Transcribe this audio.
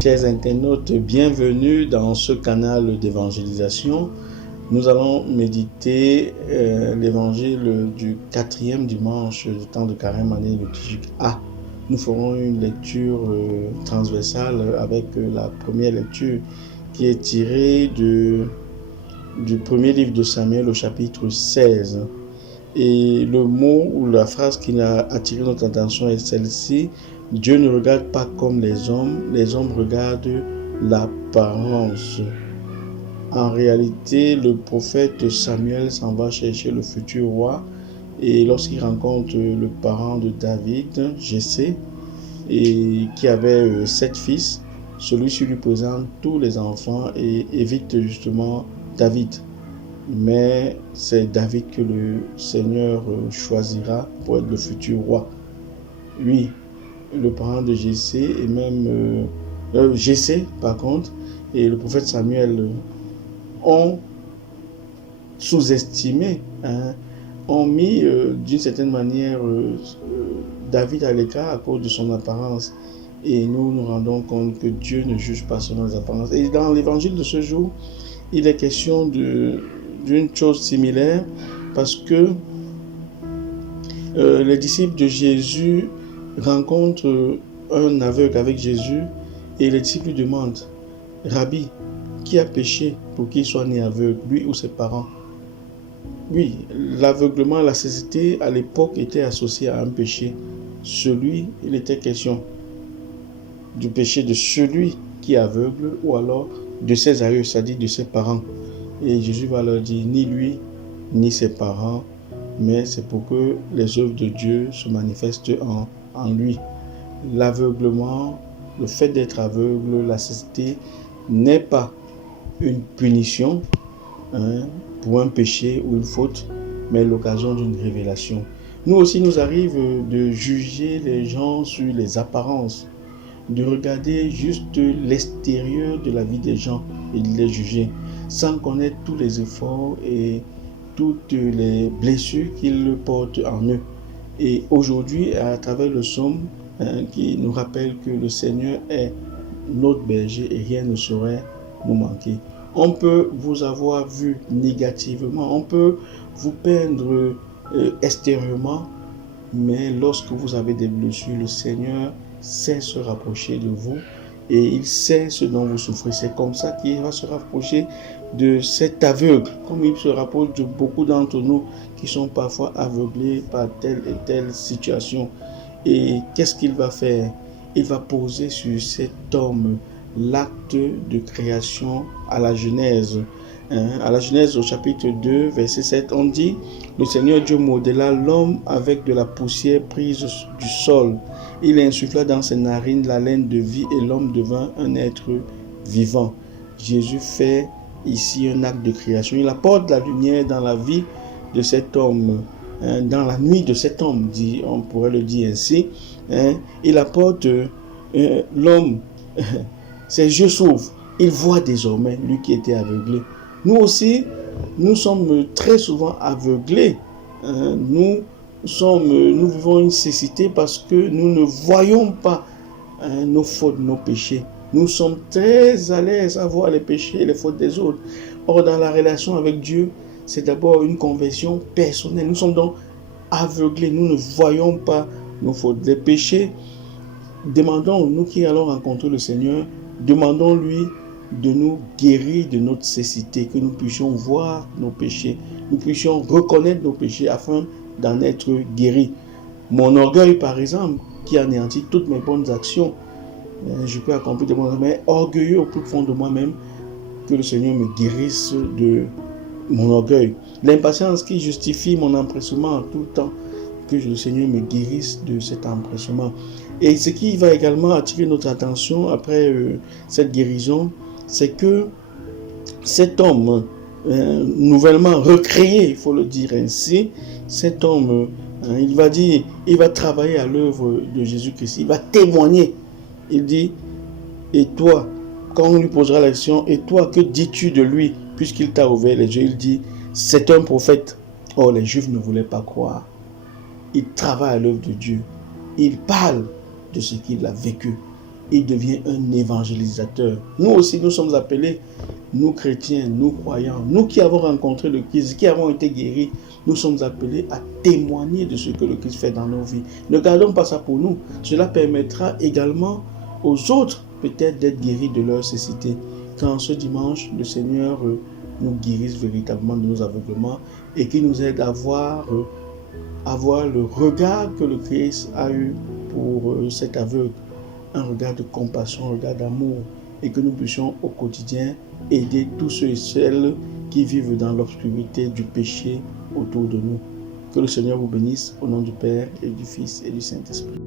Chers internautes, bienvenue dans ce canal d'évangélisation. Nous allons méditer l'évangile du 4e dimanche du temps de carême année liturgique A. Nous ferons une lecture transversale avec la première lecture qui est tirée du premier livre de Samuel au chapitre 16. Et le mot ou la phrase qui a attiré notre attention est celle-ci: Dieu ne regarde pas comme les hommes regardent l'apparence. En réalité, le prophète Samuel s'en va chercher le futur roi, et lorsqu'il rencontre le parent de David, Jessé, et qui avait 7 fils, celui-ci lui présente tous les enfants et évite justement David. Mais c'est David que le Seigneur choisira pour être le futur roi. Lui, le parent de Jessé, et même Jessé par contre, et le prophète Samuel ont sous-estimé, ont mis d'une certaine manière David à l'écart à cause de son apparence. Et nous nous rendons compte que Dieu ne juge pas selon les apparences. Et dans l'évangile de ce jour, il est question d'une chose similaire, parce que les disciples de Jésus rencontrent un aveugle avec Jésus, et les disciples lui demandent: Rabbi, qui a péché pour qu'il soit né aveugle, lui ou ses parents? Oui, l'aveuglement, la cécité à l'époque était associé à un péché. Il était question du péché de celui qui est aveugle, ou alors de ses aïeux, c'est-à-dire de ses parents. Et Jésus va leur dire: ni lui, ni ses parents, mais c'est pour que les œuvres de Dieu se manifestent en lui. L'aveuglement, le fait d'être aveugle, la cécité, n'est pas une punition pour un péché ou une faute, mais l'occasion d'une révélation. Nous aussi, nous arrive de juger les gens sur les apparences, de regarder juste l'extérieur de la vie des gens et de les juger, sans connaître tous les efforts et toutes les blessures qu'ils portent en eux. Et aujourd'hui, à travers le psaume qui nous rappelle que le Seigneur est notre berger et rien ne saurait nous manquer. On peut vous avoir vu négativement, on peut vous peindre extérieurement, mais lorsque vous avez des blessures, le Seigneur sait se rapprocher de vous et il sait ce dont vous souffrez. C'est comme ça qu'il va se rapprocher de cet aveugle, comme il se rapproche de beaucoup d'entre nous qui sont parfois aveuglés par telle et telle situation. Et qu'est-ce qu'il va faire? Il va poser sur cet homme l'acte de création à la Genèse. À la Genèse au chapitre 2, verset 7, on dit: le Seigneur Dieu modéla l'homme avec de la poussière prise du sol. Il insuffla dans ses narines la laine de vie et l'homme devint un être vivant. Jésus fait ici un acte de création. Il apporte la lumière dans la vie de cet homme, dans la nuit de cet homme, on pourrait le dire ainsi. Il apporte l'homme, ses yeux s'ouvrent, il voit désormais, lui qui était aveuglé. Nous aussi, nous sommes très souvent aveuglés. Nous vivons une cécité parce que nous ne voyons pas nos fautes, nos péchés. Nous sommes très à l'aise à voir les péchés et les fautes des autres. Or, dans la relation avec Dieu, c'est d'abord une conversion personnelle. Nous sommes donc aveuglés, nous ne voyons pas nos fautes. Les péchés, demandons, nous qui allons rencontrer le Seigneur, demandons-lui de nous guérir de notre cécité, que nous puissions voir nos péchés, nous puissions reconnaître nos péchés afin d'en être guéris. Mon orgueil, par exemple, qui anéantit toutes mes bonnes actions, je peux accomplir de mon orgueil, mais orgueilleux au plus fond de moi-même, que le Seigneur me guérisse de mon orgueil. L'impatience qui justifie mon empressement tout le temps, que le Seigneur me guérisse de cet empressement. Et ce qui va également attirer notre attention après cette guérison, c'est que cet homme, nouvellement recréé, il faut le dire ainsi, cet homme, il va travailler à l'œuvre de Jésus-Christ, il va témoigner. Il dit: et toi, quand on lui posera la question, et toi, que dis-tu de lui, puisqu'il t'a ouvert les yeux? Il dit: c'est un prophète. Or, les Juifs ne voulaient pas croire. Il travaille à l'œuvre de Dieu. Il parle de ce qu'il a vécu. il devient un évangélisateur. Nous aussi, nous sommes appelés, nous chrétiens, nous croyants, nous qui avons rencontré le Christ, qui avons été guéris, nous sommes appelés à témoigner de ce que le Christ fait dans nos vies. Ne gardons pas ça pour nous. Cela permettra également aux autres peut-être d'être guéris de leur cécité. Quand ce dimanche, le Seigneur nous guérisse véritablement de nos aveuglements et qu'il nous aide à voir le regard que le Christ a eu pour cet aveugle, un regard de compassion, un regard d'amour, et que nous puissions au quotidien aider tous ceux et celles qui vivent dans l'obscurité du péché autour de nous. Que le Seigneur vous bénisse au nom du Père et du Fils et du Saint-Esprit.